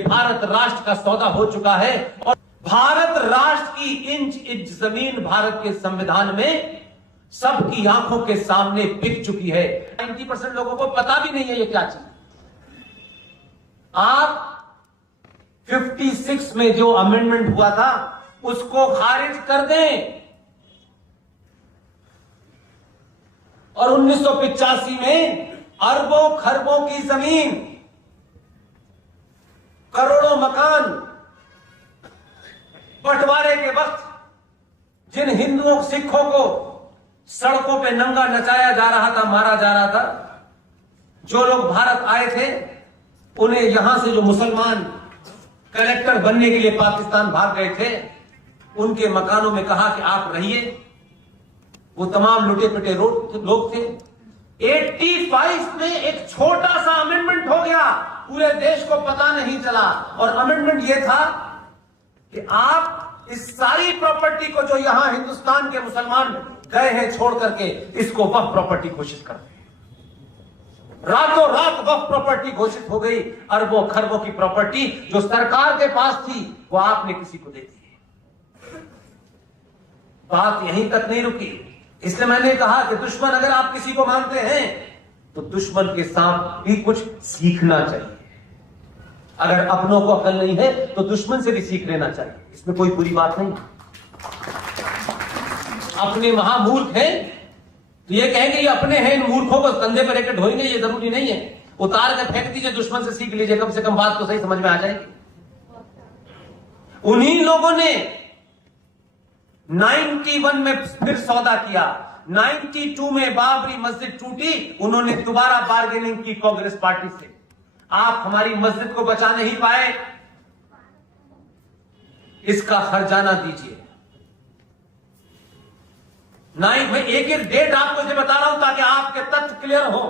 भारत राष्ट्र का सौदा हो चुका है और भारत राष्ट्र की इंच जमीन भारत के संविधान में सबकी आंखों के सामने बिक चुकी है। 90% लोगों को पता भी नहीं है ये क्या चीज। आप 56 में जो अमेंडमेंट हुआ था उसको खारिज कर दें और 1985 में अरबों खरबों की जमीन, करोड़ों मकान बंटवारे के वक्त जिन हिंदुओं सिखों को सड़कों पे नंगा नचाया जा रहा था, मारा जा रहा था, जो लोग भारत आए थे उन्हें यहां से जो मुसलमान कलेक्टर बनने के लिए पाकिस्तान भाग गए थे, उनके मकानों में कहा कि आप रहिए। वो तमाम लुटे पिटे लोग थे। 85 में एक छोटा सा अमेंडमेंट हो गया, पूरे देश को पता नहीं चला। और अमेंडमेंट ये था कि आप इस सारी प्रॉपर्टी को जो यहां हिंदुस्तान के मुसलमान गए हैं छोड़ करके, इसको वक्फ प्रॉपर्टी घोषित कर दें। रातों रात वक्फ प्रॉपर्टी घोषित हो गई। अरबों खरबों की प्रॉपर्टी जो सरकार के पास थी वो आपने किसी को दे दी। बात यहीं तक नहीं रुकी। इसलिए मैंने कहा कि दुश्मन अगर आप किसी को मानते हैं तो दुश्मन के साथ भी कुछ सीखना चाहिए। अगर अपनों को अकल नहीं है तो दुश्मन से भी सीख लेना चाहिए, इसमें कोई बुरी बात नहीं। अपने महामूर्ख हैं तो ये कहेंगे ये अपने हैं, इन मूर्खों को कंधे पर लेकर ढोएंगे, ये जरूरी नहीं है। उतार कर फेंक दीजिए, दुश्मन से सीख लीजिए, कम से कम बात तो सही समझ में आ जाएगी। उन्हीं लोगों ने 91 में फिर सौदा किया, 92 में बाबरी मस्जिद टूटी, उन्होंने दोबारा बार्गेनिंग की कांग्रेस पार्टी से। आप हमारी मस्जिद को बचा नहीं पाए, इसका खर्चाना दीजिए। मैं एक एक डेट आपको जो बता रहा हूं ताकि आपके तथ्य क्लियर हो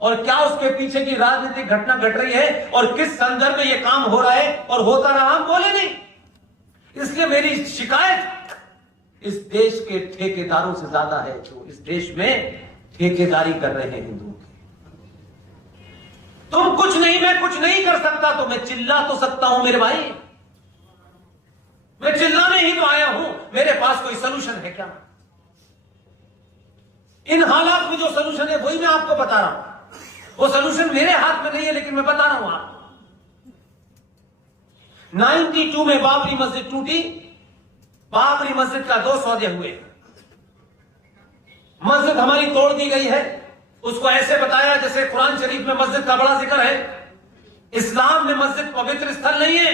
और क्या उसके पीछे की राजनीतिक घटना घट रही है और किस संदर्भ में यह काम हो रहा है और होता रहा, हम बोले नहीं। इसलिए मेरी शिकायत इस देश के ठेकेदारों से ज्यादा है जो इस देश में ठेकेदारी कर रहे हैं हिंदुओं की। तुम कुछ नहीं, मैं कुछ नहीं कर सकता तो मैं चिल्ला तो सकता हूं मेरे भाई, मैं चिल्लाने ही तो आया हूं। मेरे पास कोई सलूशन है क्या? इन हालात में जो सलूशन है वही मैं आपको बता रहा हूं। वो सलूशन मेरे हाथ में नहीं है लेकिन मैं बता रहा हूं आपको। 92 में बाबरी मस्जिद टूटी, बाबरी मस्जिद का 2 सौदे हुए। मस्जिद हमारी तोड़ दी गई है, उसको ऐसे बताया जैसे कुरान शरीफ में मस्जिद का बड़ा जिक्र है। इस्लाम में मस्जिद पवित्र स्थल नहीं है।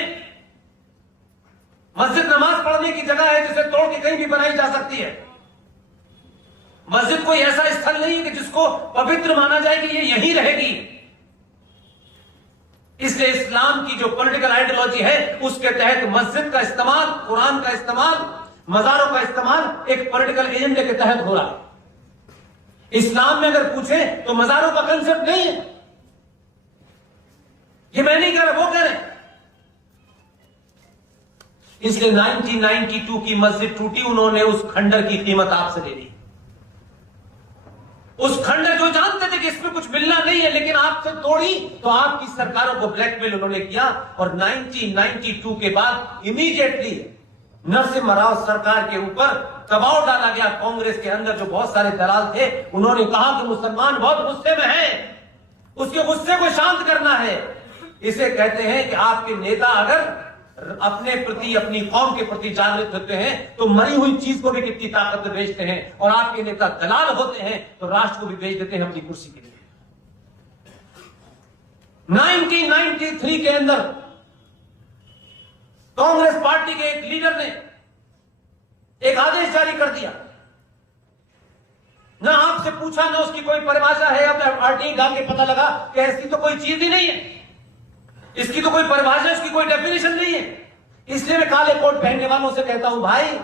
मस्जिद नमाज पढ़ने की जगह है जिसे तोड़ के कहीं भी बनाई जा सकती है। मस्जिद कोई ऐसा स्थल नहीं है कि जिसको पवित्र माना जाए कि ये यहीं रहेगी। इसलिए इस्लाम की जो पॉलिटिकल आइडियोलॉजी है उसके तहत मस्जिद का इस्तेमाल, कुरान का इस्तेमाल, मजारों का इस्तेमाल एक पॉलिटिकल एजेंडे के तहत हो रहा है। इस्लाम में अगर पूछे तो मजारों का कंसेप्ट नहीं है। ये मैं नहीं कह रहा, वो कह रहे हैं। इसलिए 1992 की मस्जिद टूटी, उन्होंने उस खंडर की कीमत आपसे ले ली। उस खंडर जो जानते थे कि इसमें कुछ मिलना नहीं है लेकिन आपसे तोड़ी, तो आपकी सरकारों को ब्लैकमेल उन्होंने किया। और 1992 के बाद इमीडिएटली नरसिम्हा राव सरकार के ऊपर दबाव डाला गया। कांग्रेस के अंदर जो बहुत सारे दलाल थे उन्होंने कहा कि मुसलमान बहुत गुस्से में है, उसके गुस्से को शांत करना है। इसे कहते हैं कि आपके नेता अगर अपने प्रति, अपनी कौम के प्रति जागृत होते हैं तो मरी हुई चीज को भी कितनी ताकत में बेचते हैं। और आपके नेता दलाल होते हैं तो राष्ट्र को भी बेच देते हैं अपनी कुर्सी के लिए। 1993 के अंदर कांग्रेस पार्टी के एक लीडर ने एक आदेश जारी कर दिया। ना आपसे पूछा, ना उसकी कोई परिभाषा है, अब आरटीई डाल के पता लगा कि ऐसी तो कोई चीज ही नहीं है, इसकी तो कोई परिभाषा, इसकी कोई डेफिनेशन नहीं है। इसलिए मैं काले कोट पहनने वालों से कहता हूं, भाई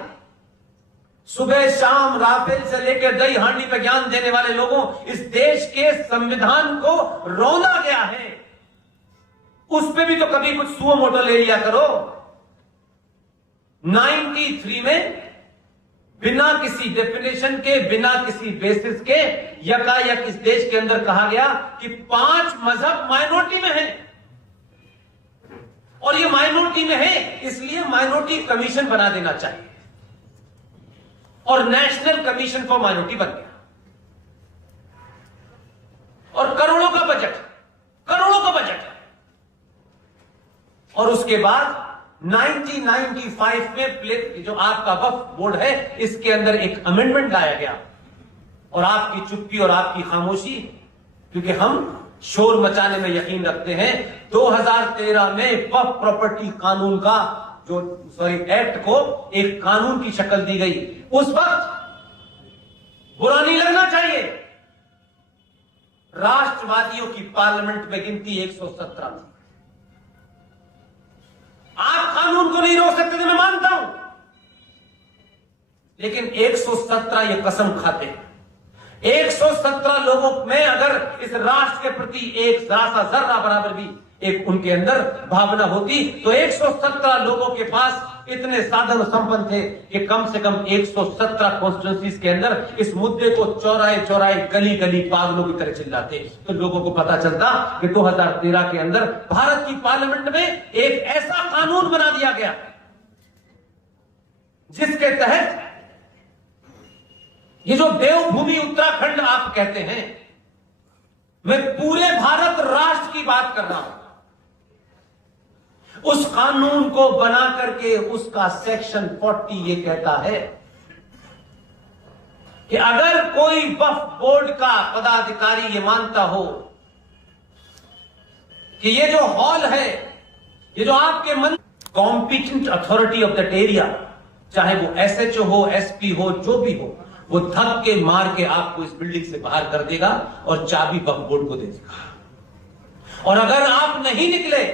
सुबह शाम राफेल से लेकर दही हांडी पे ज्ञान देने वाले लोगों, इस देश के संविधान को रौंदा गया है, उस पे भी तो कभी कुछ सुओ मोटो ले लिया करो। 93 में बिना किसी डेफिनेशन के, बिना किसी बेसिस के यकायक इस देश के अंदर कहा गया कि 5 मजहब माइनॉरिटी में है। माइनॉरिटी में है, इसलिए माइनॉरिटी कमीशन बना देना चाहिए, और नेशनल कमीशन फॉर माइनॉरिटी बन गया, और करोड़ों का बजट है। और उसके बाद 1995 में जो आपका वक्फ बोर्ड है, इसके अंदर एक अमेंडमेंट लाया गया, और आपकी चुप्पी और आपकी खामोशी, क्योंकि हम शोर मचाने में यकीन रखते हैं। 2013 में वक्फ प्रॉपर्टी कानून का एक्ट को एक कानून की शक्ल दी गई। उस वक्त बुरा नहीं लगना चाहिए, राष्ट्रवादियों की पार्लियामेंट में गिनती 117 थी। आप कानून को नहीं रोक सकते थे, मैं मानता हूं, लेकिन 117 ये कसम खाते हैं। 117 लोगों में अगर इस राष्ट्र के प्रति एक जर्रा बराबर भी एक उनके अंदर भावना होती, तो 117 लोगों के पास इतने साधन संपन्न थे कि कम से कम 117 कॉन्स्टिट्यूंसीज के अंदर इस मुद्दे को चौराहे गली गली पागलों की तरह चिल्लाते, तो लोगों को पता चलता कि 2013 के अंदर भारत की पार्लियामेंट में एक ऐसा कानून बना दिया गया जिसके तहत ये जो देवभूमि उत्तराखंड आप कहते हैं, मैं पूरे भारत राष्ट्र की बात कर रहा हूं। उस कानून को बना करके उसका सेक्शन 40 ये कहता है कि अगर कोई वक्फ बोर्ड का पदाधिकारी ये मानता हो कि ये जो हॉल है, ये जो आपके मन competent authority of that area, चाहे वो एसएचओ हो, एसपी हो, जो भी हो, वो धक्के मार के आपको इस बिल्डिंग से बाहर कर देगा और चाबी वक्फ बोर्ड को दे देगा। और अगर आप नहीं निकले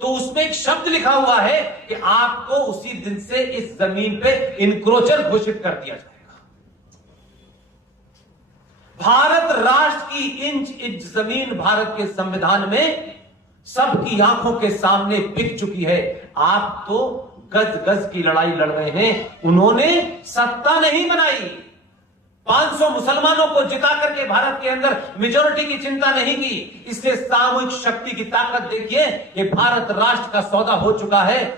तो उसमें एक शब्द लिखा हुआ है कि आपको उसी दिन से इस जमीन पे इंक्रोचर घोषित कर दिया जाएगा। भारत राष्ट्र की इंच जमीन भारत के संविधान में सबकी आंखों के सामने बिक चुकी है। आप तो गज गज की लड़ाई लड़ रहे हैं, उन्होंने सत्ता नहीं बनाई। 500 मुसलमानों को जिता करके भारत के अंदर मेजॉरिटी की चिंता नहीं की। इससे सामूहिक शक्ति की ताकत देखिए, ये भारत राष्ट्र का सौदा हो चुका है।